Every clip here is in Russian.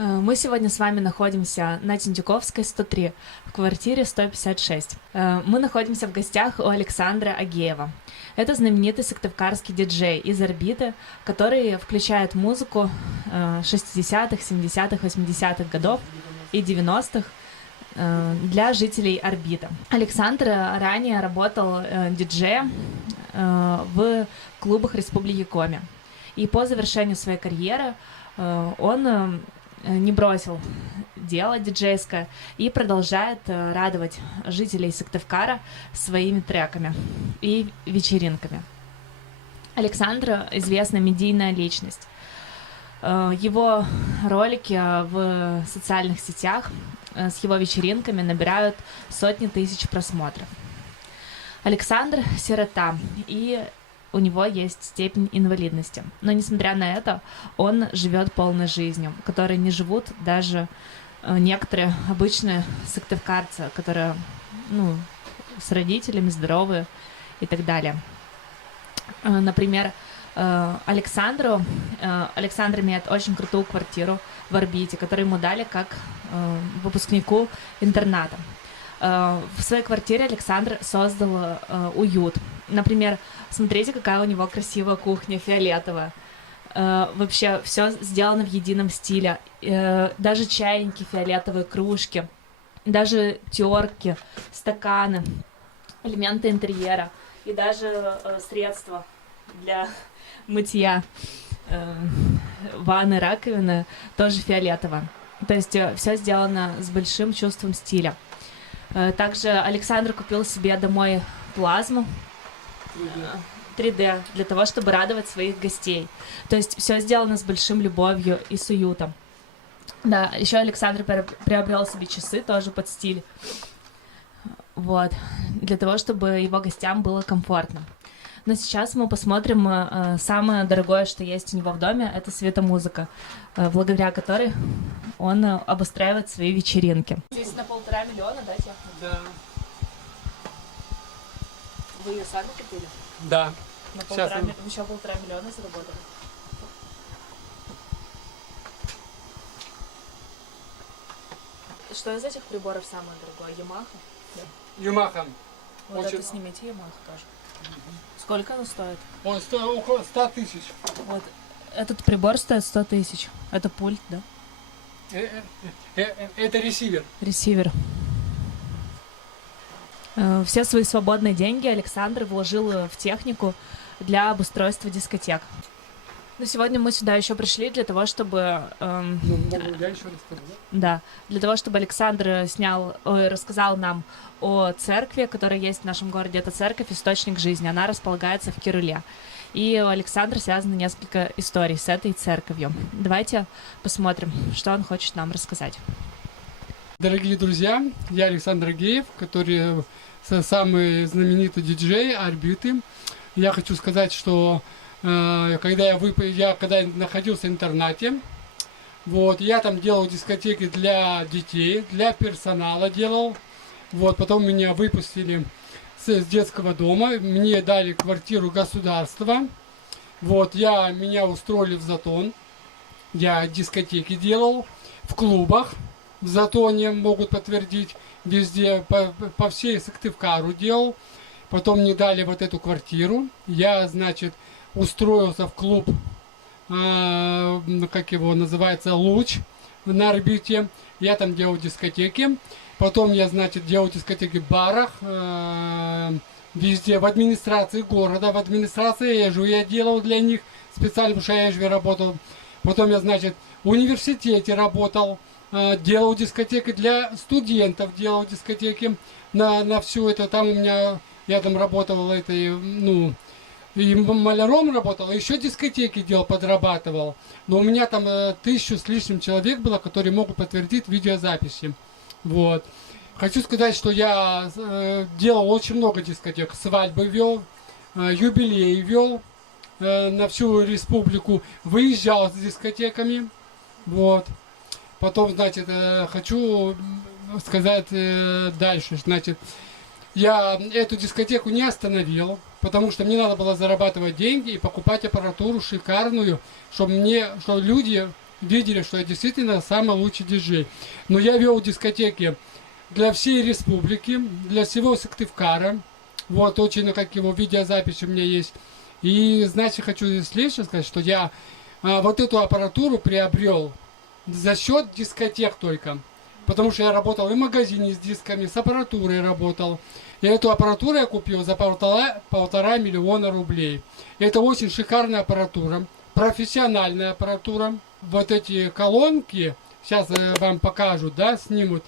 Мы сегодня с вами находимся на Тентюковской, 103, в квартире 156. Мы находимся в гостях у Александра Агеева. Это знаменитый сыктывкарский диджей из «Орбиты», который включает музыку 60-х, 70-х, 80-х годов и 90-х для жителей «Орбиты». Александр ранее работал диджеем в клубах Республики Коми. И по завершению своей карьеры он не бросил дело диджейское и продолжает радовать жителей Сыктывкара своими треками и вечеринками. Александр — известная медийная личность. Его ролики в социальных сетях с его вечеринками набирают сотни тысяч просмотров. Александр — сирота, и у него есть степень инвалидности. Но, несмотря на это, он живет полной жизнью, которой не живут даже некоторые обычные сыктывкарцы, которые с родителями, здоровые и так далее. Например, Александр имеет очень крутую квартиру в «Орбите», которую ему дали как выпускнику интерната. В своей квартире Александр создал уют. Например, смотрите, какая у него красивая кухня, фиолетовая. Вообще все сделано в едином стиле. Даже чайники, фиолетовые кружки, даже терки, стаканы, элементы интерьера и даже средства для мытья ванны, раковины тоже фиолетовые. То есть все сделано с большим чувством стиля. Также Александр купил себе домой плазму 3D для того, чтобы радовать своих гостей. То есть все сделано с большим любовью и с уютом. Да, еще Александр приобрел себе часы тоже под стиль. Вот. Для того, чтобы его гостям было комфортно. Но сейчас мы посмотрим самое дорогое, что есть у него в доме. Это светомузыка, благодаря которой он обустраивает свои вечеринки. Здесь на 1,5 миллиона, да, техника? Да. Вы ее сами купили? Да. Еще 1,5 миллиона заработали. Что из этих приборов самое дорогое? Ямаха? Юмаха. Вот это снимите, Ямаха тоже. Сколько оно стоит? Он стоит около 100 тысяч. Вот этот прибор стоит 100 тысяч. Это пульт, да? Это ресивер. Ресивер. Все свои свободные деньги Александр вложил в технику для обустройства дискотек. Но сегодня мы сюда еще пришли для того, чтобы... Я еще расскажу, да? Да, для того, чтобы Александр рассказал нам о церкви, которая есть в нашем городе. Это церковь «Источник жизни». Она располагается в Кирилле. И у Александра связано несколько историй с этой церковью. Давайте посмотрим, что он хочет нам рассказать. Дорогие друзья, я Александр Агеев, который самый знаменитый диджей «Орбиты». Я хочу сказать, что когда я находился в интернате, вот, я там делал дискотеки для детей, для персонала делал. Вот, потом меня выпустили с детского дома, мне дали квартиру государства. Вот, меня устроили в Затон. Я дискотеки делал в клубах в Затоне, могут подтвердить, везде, по всей Сыктывкару делал. Потом мне дали вот эту квартиру. Я, значит, устроился в клуб, как его называется, «Луч» на «Орбите». Я там делал дискотеки. Потом я, значит, делал дискотеки в барах, везде, в администрации города. В администрации Эжу я делал для них специально, потому что я Эжве работал. Потом я, значит, в университете работал, делал дискотеки для студентов, делал дискотеки на всю это. Там у меня, я там работал, и маляром работал, еще дискотеки делал, подрабатывал. Но у меня там 1000 с лишним человек было, которые могут подтвердить видеозаписи. Вот. Хочу сказать, что я делал очень много дискотек. Свадьбы вел, юбилей вел на всю республику. Выезжал с дискотеками. Вот. Потом, значит, хочу сказать дальше. Значит, я эту дискотеку не остановил, потому что мне надо было зарабатывать деньги и покупать аппаратуру шикарную, чтобы люди видели, что я действительно самый лучший диджей. Но я вел дискотеки для всей республики, для всего Сыктывкара. Вот, очень, как его видеозапись у меня есть. И, значит, хочу следующее сказать, что я вот эту аппаратуру приобрел за счет дискотек только. Потому что я работал и в магазине с дисками, с аппаратурой работал. И эту аппаратуру я купил за 1,5 миллиона рублей. Это очень шикарная аппаратура, профессиональная аппаратура. Вот эти колонки, сейчас вам покажут, да, снимут.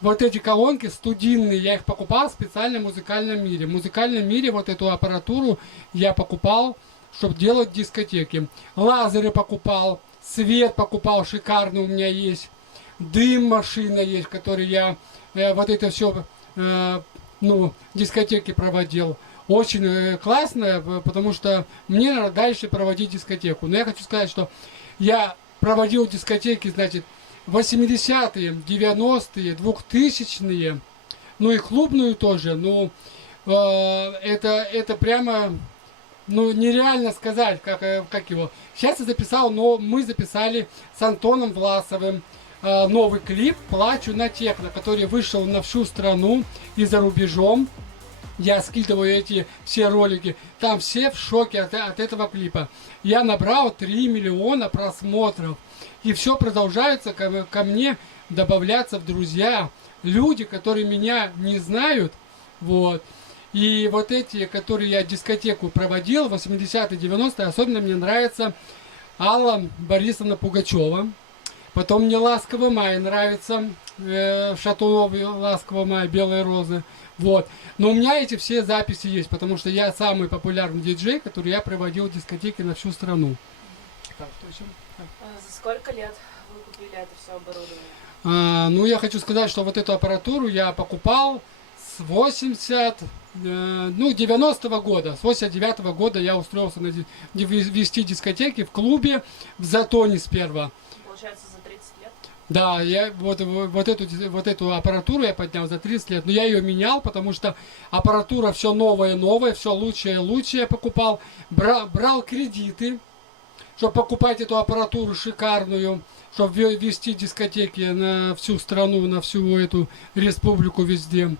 Вот эти колонки студийные, я их покупал специально в музыкальном мире. В музыкальном мире вот эту аппаратуру я покупал, чтобы делать дискотеки. Лазеры покупал, свет покупал шикарный у меня есть. Дым машина есть, который я вот это все, ну, дискотеки проводил. Очень классно, потому что мне надо дальше проводить дискотеку. Но я хочу сказать, что я проводил дискотеки, значит, 80-е, 90-е, 2000-е, ну и клубную тоже. Ну, это прямо, ну, нереально сказать, как его. Сейчас я записал, но мы записали с Антоном Власовым новый клип «Плачу на техно», который вышел на всю страну и за рубежом. Я скидываю эти все ролики. Там все в шоке от этого клипа. Я набрал 3 миллиона просмотров. И все продолжается ко мне добавляться в друзья. Люди, которые меня не знают. Вот. И вот эти, которые я дискотеку проводил в 80-е, 90-е, особенно мне нравится Алла Борисовна Пугачева. Потом мне «Ласковый май» нравится, Шатунов «Ласковый май», «Белые розы». Вот. Но у меня эти все записи есть, потому что я самый популярный диджей, который я проводил дискотеки на всю страну. Так, что еще? За сколько лет вы купили это все оборудование? Ну, я хочу сказать, что вот эту аппаратуру я покупал с 90-го года. С 89-го года я устроился вести дискотеки в клубе в Затоне сперва. Получается, за 30 лет? Да, я вот эту аппаратуру я поднял за 30 лет, но я ее менял, потому что аппаратура все новое, все лучшее я покупал. Брал кредиты, чтобы покупать эту аппаратуру шикарную, чтобы вести дискотеки на всю страну, на всю эту республику везде.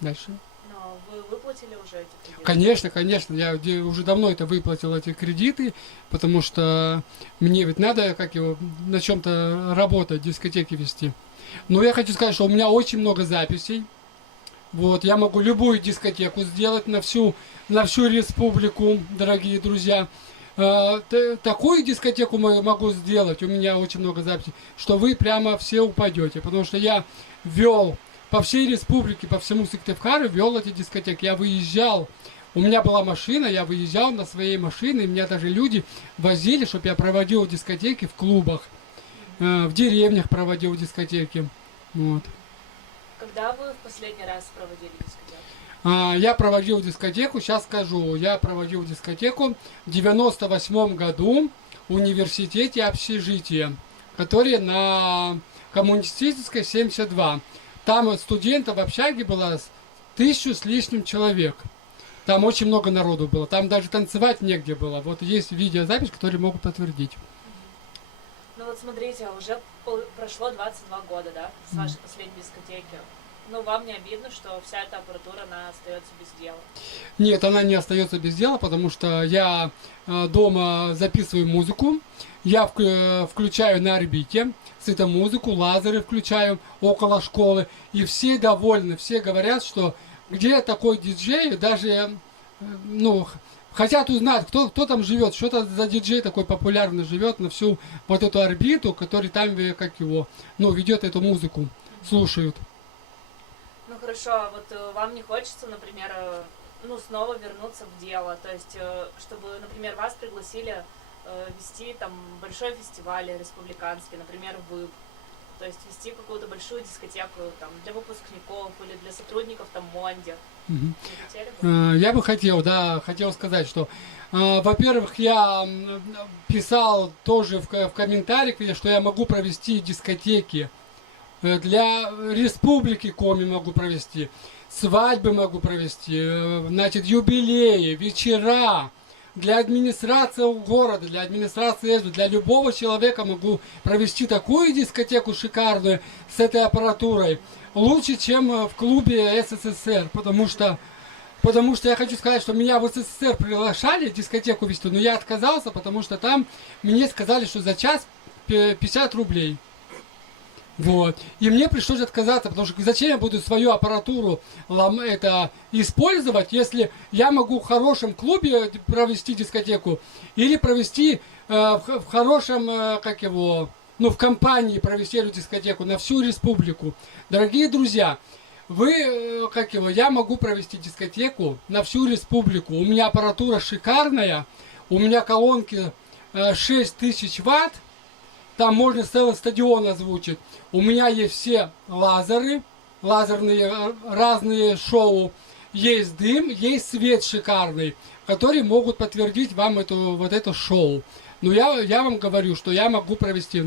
Дальше. Но вы выплатили уже эти кредиты? Конечно, я уже давно это выплатил, эти кредиты, потому что мне ведь надо на чем-то работать, дискотеки вести. Но я хочу сказать, что у меня очень много записей. Вот, я могу любую дискотеку сделать на всю республику, дорогие друзья. Такую дискотеку могу сделать, у меня очень много записей, что вы прямо все упадете, потому что я вел по всей республике, по всему Сыктывкару, вел эти дискотеки. Я выезжал, у меня была машина, я выезжал на своей машине, и меня даже люди возили, чтобы я проводил дискотеки в клубах, в деревнях проводил дискотеки. Вот. Когда вы в последний раз проводили дискотеку? Я проводил дискотеку, сейчас скажу, я проводил дискотеку в 98 году в университете общежития, который на Коммунистической 72. Там студентов в общаге было 1000 с лишним человек. Там очень много народу было, там даже танцевать негде было. Вот есть видеозапись, которые могут подтвердить. Ну вот смотрите, уже прошло 22 года, да, с вашей последней дискотеки. Ну, вам не обидно, что вся эта аппаратура, она остается без дела? Нет, она не остается без дела, потому что я дома записываю музыку, я включаю на орбите музыку, лазеры включаю около школы, и все довольны, все говорят, что где такой диджей, даже, ну, хотят узнать, кто там живет, что это за диджей такой популярный живет на всю вот эту орбиту, который там, как его, ну, ведет эту музыку, слушают. Ну хорошо, а вот вам не хочется, например, ну, снова вернуться в дело, то есть, чтобы, например, вас пригласили вести там большой фестиваль республиканский, например, то есть вести какую-то большую дискотеку там для выпускников или для сотрудников там Монди. Я бы хотел сказать, что, во-первых, я писал тоже в комментариях, что я могу провести дискотеки для республики Коми, могу провести свадьбы, могу провести, значит, юбилеи, вечера, для администрации города, для администрации, для любого человека могу провести такую дискотеку шикарную с этой аппаратурой. Лучше, чем в клубе СССР, потому что я хочу сказать, что меня в СССР приглашали дискотеку вести, но я отказался, потому что там мне сказали, что за час 50 рублей. Вот. И мне пришлось отказаться, потому что зачем я буду свою аппаратуру использовать, если я могу в хорошем клубе провести дискотеку или провести в хорошем, в компании провести эту дискотеку на всю республику. Дорогие друзья, я могу провести дискотеку на всю республику. У меня аппаратура шикарная, у меня колонки 6000 ватт. Там можно целый стадион озвучить. У меня есть все лазерные разные шоу. Есть дым, есть свет шикарный, которые могут подтвердить вам это шоу. Но я вам говорю, что я могу провести.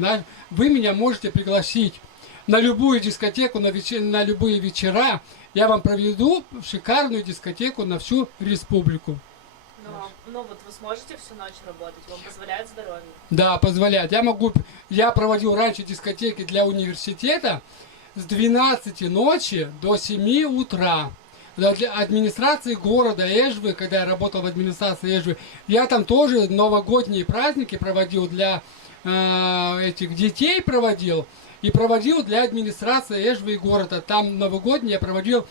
Вы меня можете пригласить на любую дискотеку, на любые вечера. Я вам проведу шикарную дискотеку на всю республику. Ну вот вы сможете всю ночь работать? Вам позволяет здоровье? Да, позволяет. Я проводил раньше дискотеки для университета с 12 ночи до 7 утра. Для администрации города Эжвы, когда я работал в администрации Эжвы, я там тоже новогодние праздники проводил для этих детей и проводил для администрации Эжвы и города. Там новогодние я проводил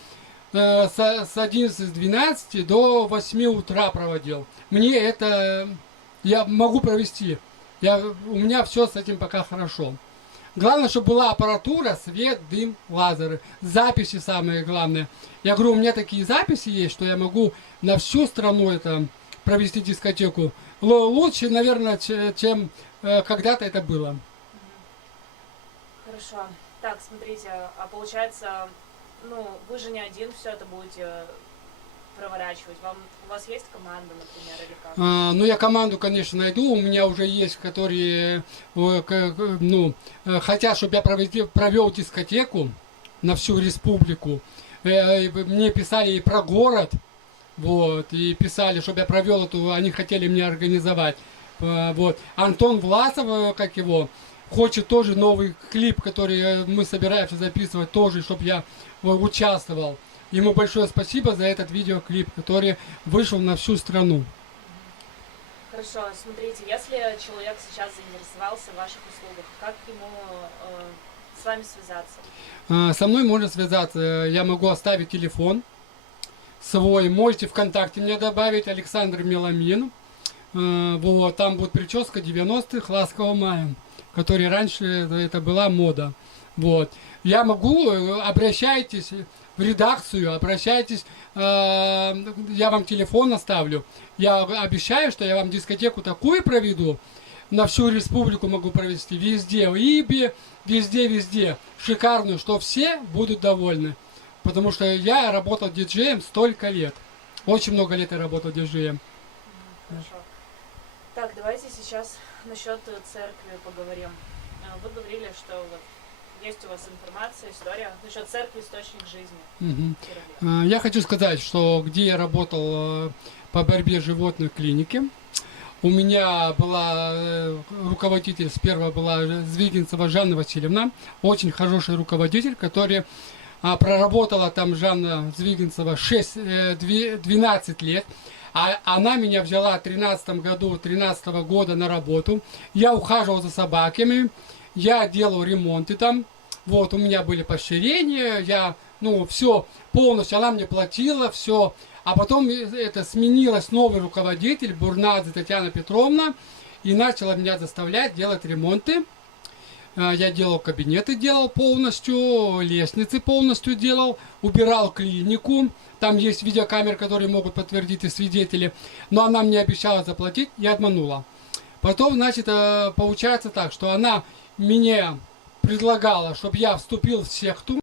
с 11-12 до 8 утра проводил. Я могу провести. У меня все с этим пока хорошо. Главное, чтобы была аппаратура, свет, дым, лазеры. Записи самое главное. Я говорю, у меня такие записи есть, что я могу на всю страну провести дискотеку. Лучше, наверное, чем когда-то это было. Хорошо. Так, смотрите, а получается, вы же не один все это будете проворачивать. У вас есть команда, например, или как? Я команду, конечно, найду. У меня уже есть, которые хотят, чтобы я провел дискотеку на всю республику. Мне писали и про город, и писали, чтобы я провел эту, они хотели мне организовать. Антон Власов, хочет тоже новый клип, который мы собираемся записывать, тоже, чтобы я участвовал. Ему большое спасибо за этот видеоклип, который вышел на всю страну. Хорошо, смотрите, если человек сейчас заинтересовался в ваших услугах, как ему с вами связаться? Со мной можно связаться, я могу оставить телефон свой, можете ВКонтакте меня добавить, Александр Меламин. Там будет прическа 90-х «Ласкового мая», который раньше это была мода. Я могу, обращайтесь в редакцию, я вам телефон оставлю. Я обещаю, что я вам дискотеку такую проведу, на всю республику могу провести, везде, в Ибе, везде, шикарную, что все будут довольны. Потому что я работал диджеем столько лет. Очень много лет я работал диджеем. Хорошо. Так, давайте сейчас насчет церкви поговорим. Вы говорили, что есть у вас информация, история насчет церкви «Источник жизни». Я хочу сказать, что где я работал по борьбе животной клинике, у меня была руководитель, сперва была Звигинцева Жанна Васильевна, очень хороший руководитель, который проработала там Жанна Звигинцева 12 лет. Она меня взяла в 13 года на работу. Я ухаживал за собаками, я делал ремонты там. У меня были поощрения, я, все полностью, она мне платила, все. А потом сменилась новый руководитель, Бурнадзе Татьяна Петровна, и начала меня заставлять делать ремонты. Я делал кабинеты, делал полностью, лестницы полностью делал, убирал клинику. Там есть видеокамеры, которые могут подтвердить и свидетели. Но она мне обещала заплатить, я обманула. Потом, получается так, что она мне предлагала, чтобы я вступил в секту.